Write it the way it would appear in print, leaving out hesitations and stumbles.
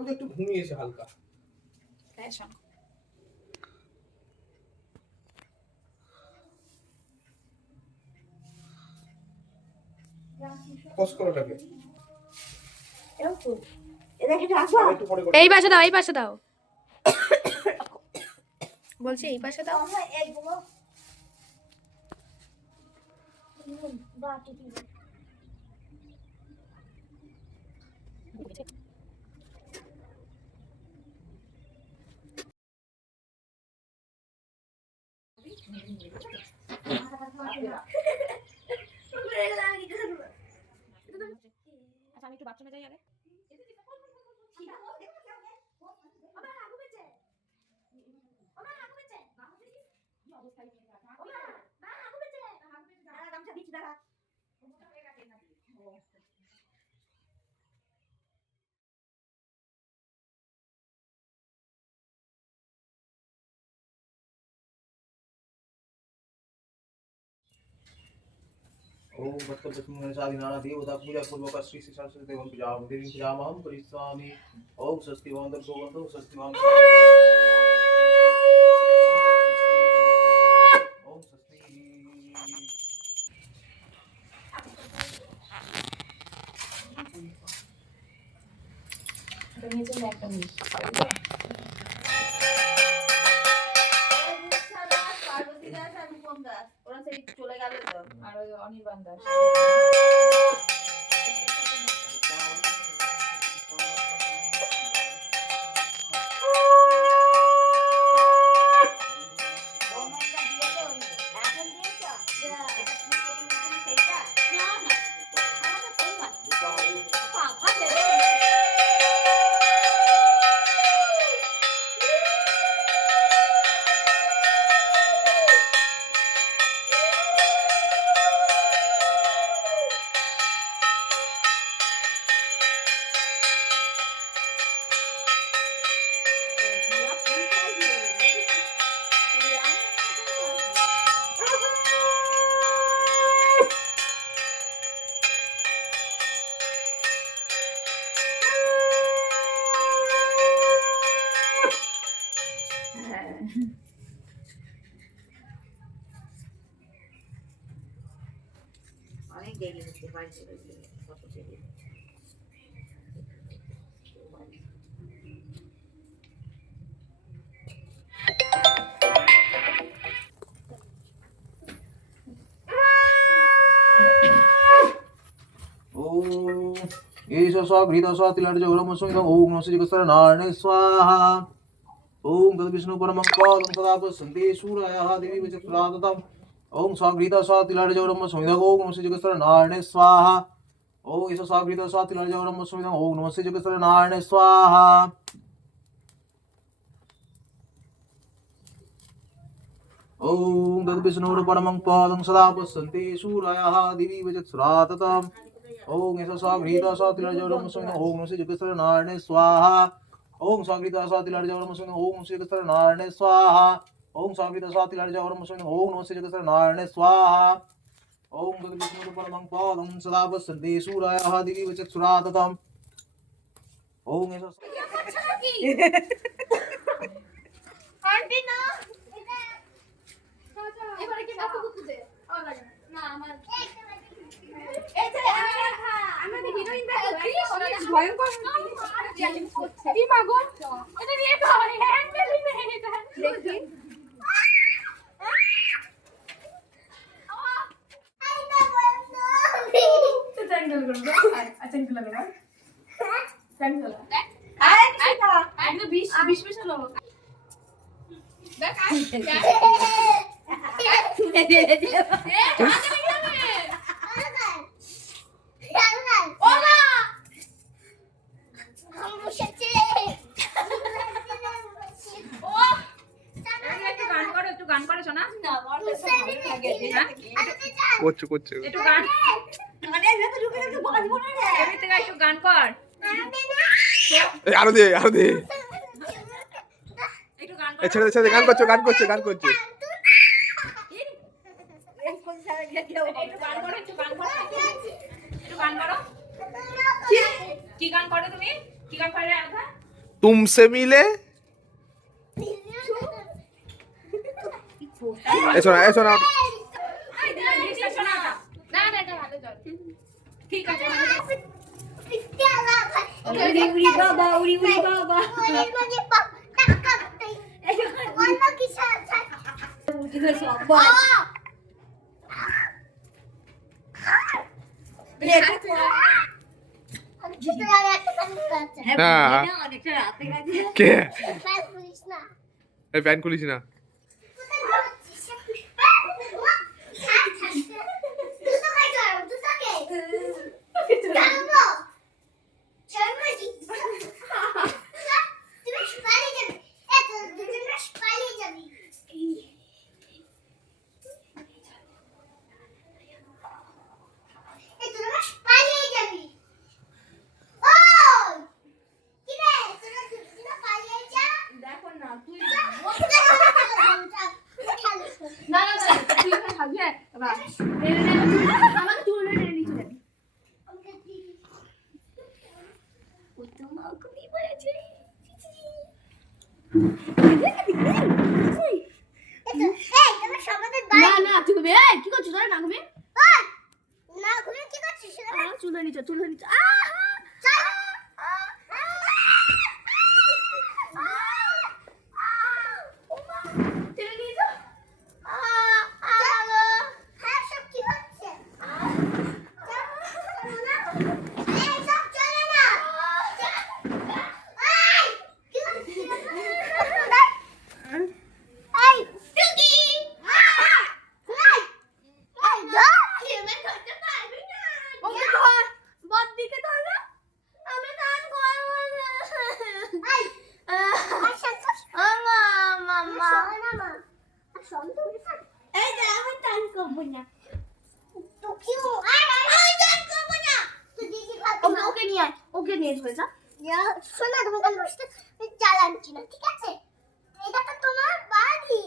পুজো একটু ঘুমিয়েছে হালকা। হ্যাঁ শোন কস করাটাকে এই পাশে দাও, এই পাশে দাও, বলছি এই পাশে দাও। আচ্ছা আমি একটু বাথরুমে যাই আগে। ओम भक्तलक्ष्मी साधिनाना देवता पूजा पूर्वक श्री श्री सरस्वती देवं पूजा देवी पूजामहं करिष्यामि। ओम स्वस्ति भवन्तु भवन्तु स्वस्ति भवन्तु ओम स्वस्ति। এটা নিচে একটা মিনিট ওরা সেই চলে গেল তো আর ওই অনির্বাণ দাস। অনেক দেরি হচ্ছে বাড়ি চলে গেলে কত দেরি ओम एष स्वाघृत स्वातिलर्ज गौरमस्मिदं ओम नमः श्रीकृष्णार्णे स्वाहा। ओम तद् विष्णु परमं पादं सदा पश्यन्ते सूरयः देवी वचक्रातम्। ओम स्वाघृत स्वातिलर्ज गौरमस्मिदं ओम नमः श्रीकृष्णार्णे स्वाहा। ओम एष स्वाघृत स्वातिलर्ज गौरमस्मिदं ओम नमः श्रीकृष्णार्णे स्वाहा। ओम तद् विष्णु परमं पादं सदा पश्यन्ते सूरयः देवी वचक्रातम्। ओम ऐसा स्वाघृत स्वातिलर्ज गौरमस्मिदं ओम नमः श्रीकृष्णार्णे स्वाहा। ओम स्वाघृत स्वातिलर्ज गौरमस्मिदं ओम नमः श्रीकृष्णार्णे स्वाहा। ओम स्वाघृत स्वातिलर्ज गौरमस्मिदं ओम नमः श्रीकृष्णार्णे स्वाहा। ओम तद् विष्णु परमं पादं सदा पश्यन्ते सूरयः देवी वचक्रातम्। ओम ऐसा আন্টি না এবারে কি বাসু বুঝতে না আমার এই যে আমাদের হিরোইন দেখো ভয়ঙ্কর চ্যালেঞ্জ করছে কি মাগো এটা নিয়ে তো হ্যান্ডেলই নেই এটা দেখি ট্যাঙ্গেল করব আচ্ছা কি লাগবে ট্যাঙ্গেল আরে এটা একদম 20 হলো দেখ একটু গান করো শোনা করছে একটু গান একটু গান কর আরো দে একটু গান কর ছেড়ে গান করছে একটু গান করো একটু গান করো কি গান করো তুমি কি গান করে আধা तुमसे मिले এসো না এসো না না না এটা ভালো জল ঠিক আছে উড়ি উড়ি বাবা উড়ি উড়ি বাবা অনেকটা রাতে গেছে কে এই প্যান খুলিস না দেখো না তুই না না না তুই এখানে থাকবি এবার আমাকে তুলে নিয়ে নিচে যাবি না না তুই কবি এই কি করছিস তোরা না কবি তুলে নিচে টেনে নিয়ে যা ওকে ধর বদ দিকে ধর না আমি কান ওকে নিয়ে আয় ওকে নিয়ে চলে যা শোনা তোমাকে চালাচ্ছি না ঠিক আছে এটা তো তোমার বাড়ি